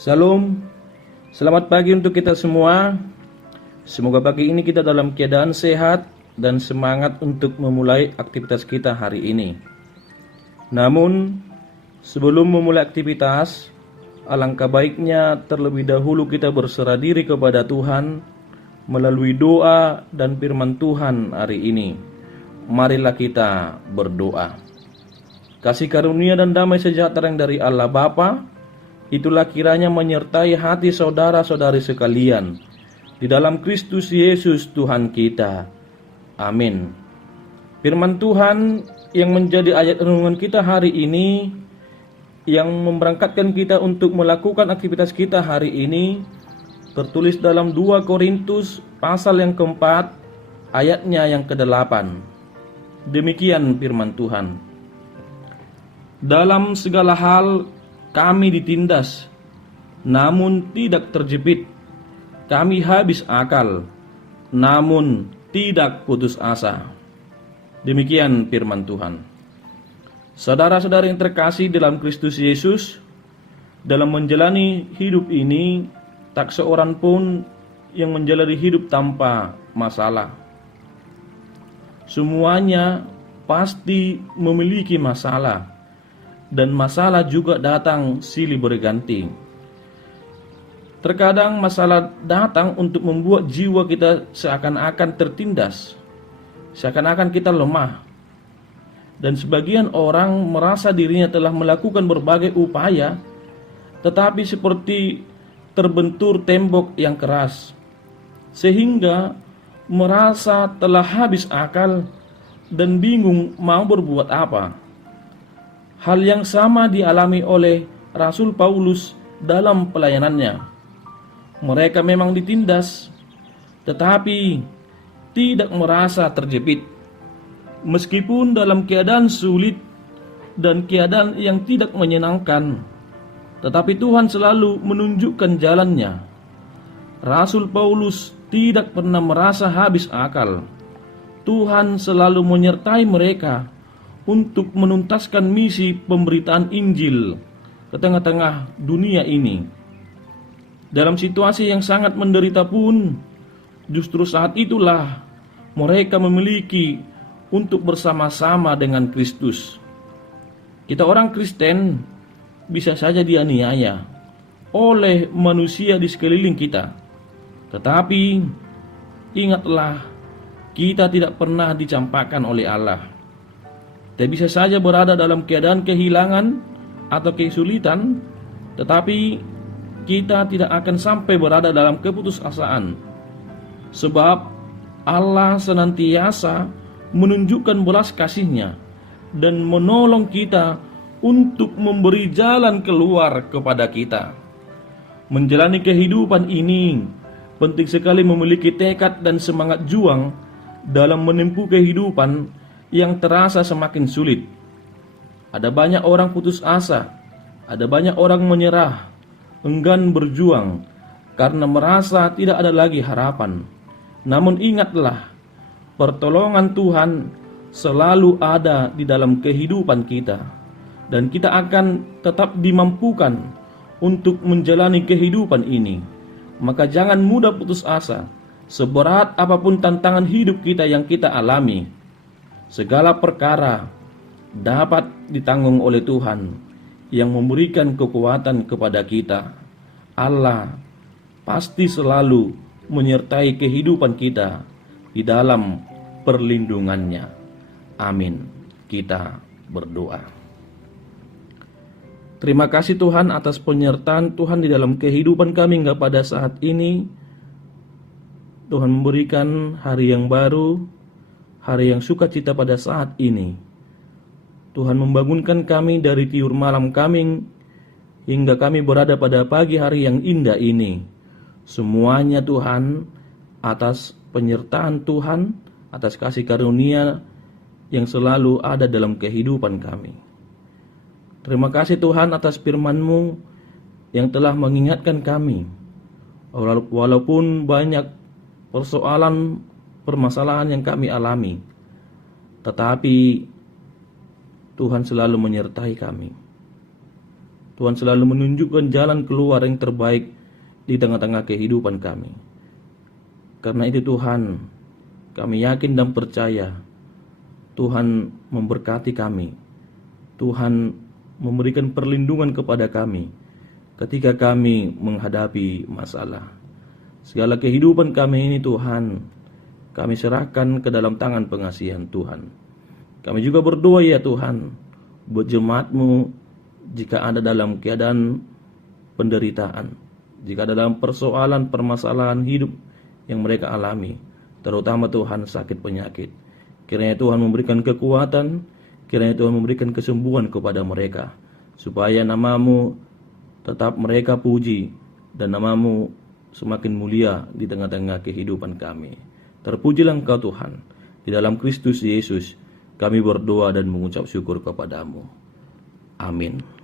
Salam, selamat pagi untuk kita semua. Semoga pagi ini kita dalam keadaan sehat dan semangat untuk memulai aktivitas kita hari ini. Namun, sebelum memulai aktivitas, alangkah baiknya terlebih dahulu kita berserah diri kepada Tuhan melalui doa dan firman Tuhan hari ini. Marilah kita berdoa. Kasih karunia dan damai sejahtera yang dari Allah Bapa, itulah kiranya menyertai hati saudara-saudari sekalian di dalam Kristus Yesus Tuhan kita. Amin. Firman Tuhan yang menjadi ayat renungan kita hari ini, yang memberangkatkan kita untuk melakukan aktivitas kita hari ini, tertulis dalam 2 Korintus pasal yang keempat, ayatnya yang ke-8. Demikian firman Tuhan. Dalam segala hal kami ditindas, namun tidak terjepit. Kami habis akal, namun tidak putus asa. Demikian firman Tuhan. Saudara-saudari yang terkasih dalam Kristus Yesus, dalam menjalani hidup ini, tak seorang pun yang menjalani hidup tanpa masalah. Semuanya pasti memiliki masalah. Dan masalah juga datang silih berganti. Terkadang masalah datang untuk membuat jiwa kita seakan-akan tertindas, seakan-akan kita lemah. Dan sebagian orang merasa dirinya telah melakukan berbagai upaya, tetapi seperti terbentur tembok yang keras, sehingga merasa telah habis akal dan bingung mau berbuat apa. Hal yang sama dialami oleh Rasul Paulus dalam pelayanannya. Mereka memang ditindas, tetapi tidak merasa terjepit. Meskipun dalam keadaan sulit dan keadaan yang tidak menyenangkan, tetapi Tuhan selalu menunjukkan jalannya. Rasul Paulus tidak pernah merasa habis akal. Tuhan selalu menyertai mereka untuk menuntaskan misi pemberitaan Injil ke tengah-tengah dunia ini. Dalam situasi yang sangat menderita pun, justru saat itulah mereka memiliki untuk bersama-sama dengan Kristus. Kita orang Kristen bisa saja dianiaya oleh manusia di sekeliling kita, tetapi ingatlah, kita tidak pernah dicampakkan oleh Allah. Kita bisa saja berada dalam keadaan kehilangan atau kesulitan, tetapi kita tidak akan sampai berada dalam keputusasaan. Sebab Allah senantiasa menunjukkan belas kasih-Nya dan menolong kita untuk memberi jalan keluar kepada kita. Menjalani kehidupan ini penting sekali memiliki tekad dan semangat juang dalam menempuh kehidupan yang terasa semakin sulit. Ada banyak orang putus asa, ada banyak orang menyerah, enggan berjuang karena merasa tidak ada lagi harapan. Namun ingatlah, pertolongan Tuhan selalu ada di dalam kehidupan kita, dan kita akan tetap dimampukan untuk menjalani kehidupan ini. Maka jangan mudah putus asa, seberat apapun tantangan hidup kita yang kita alami. Segala perkara dapat ditanggung oleh Tuhan yang memberikan kekuatan kepada kita. Allah pasti selalu menyertai kehidupan kita di dalam perlindungannya. Amin. Kita berdoa. Terima kasih Tuhan atas penyertaan Tuhan di dalam kehidupan kami hingga pada saat ini. Tuhan memberikan hari yang baru, hari yang sukacita pada saat ini. Tuhan membangunkan kami dari tidur malam kami hingga kami berada pada pagi hari yang indah ini. Semuanya Tuhan atas penyertaan Tuhan, atas kasih karunia yang selalu ada dalam kehidupan kami. Terima kasih Tuhan atas firman-Mu yang telah mengingatkan kami, walaupun banyak persoalan, permasalahan yang kami alami, tetapi Tuhan selalu menyertai kami. Tuhan selalu menunjukkan jalan keluar yang terbaik di tengah-tengah kehidupan kami. Karena itu Tuhan, kami yakin dan percaya Tuhan memberkati kami. Tuhan memberikan perlindungan kepada kami ketika kami menghadapi masalah. Segala kehidupan kami ini Tuhan, kami serahkan ke dalam tangan pengasihan Tuhan. Kami juga berdoa ya Tuhan, buat jemaat-Mu jika ada dalam keadaan penderitaan, jika ada dalam persoalan permasalahan hidup yang mereka alami, terutama Tuhan sakit penyakit. Kiranya Tuhan memberikan kekuatan, kiranya Tuhan memberikan kesembuhan kepada mereka, supaya nama-Mu tetap mereka puji dan nama-Mu semakin mulia di tengah-tengah kehidupan kami. Terpujilah Engkau Tuhan. Di dalam Kristus Yesus kami berdoa dan mengucap syukur kepadamu. Amin.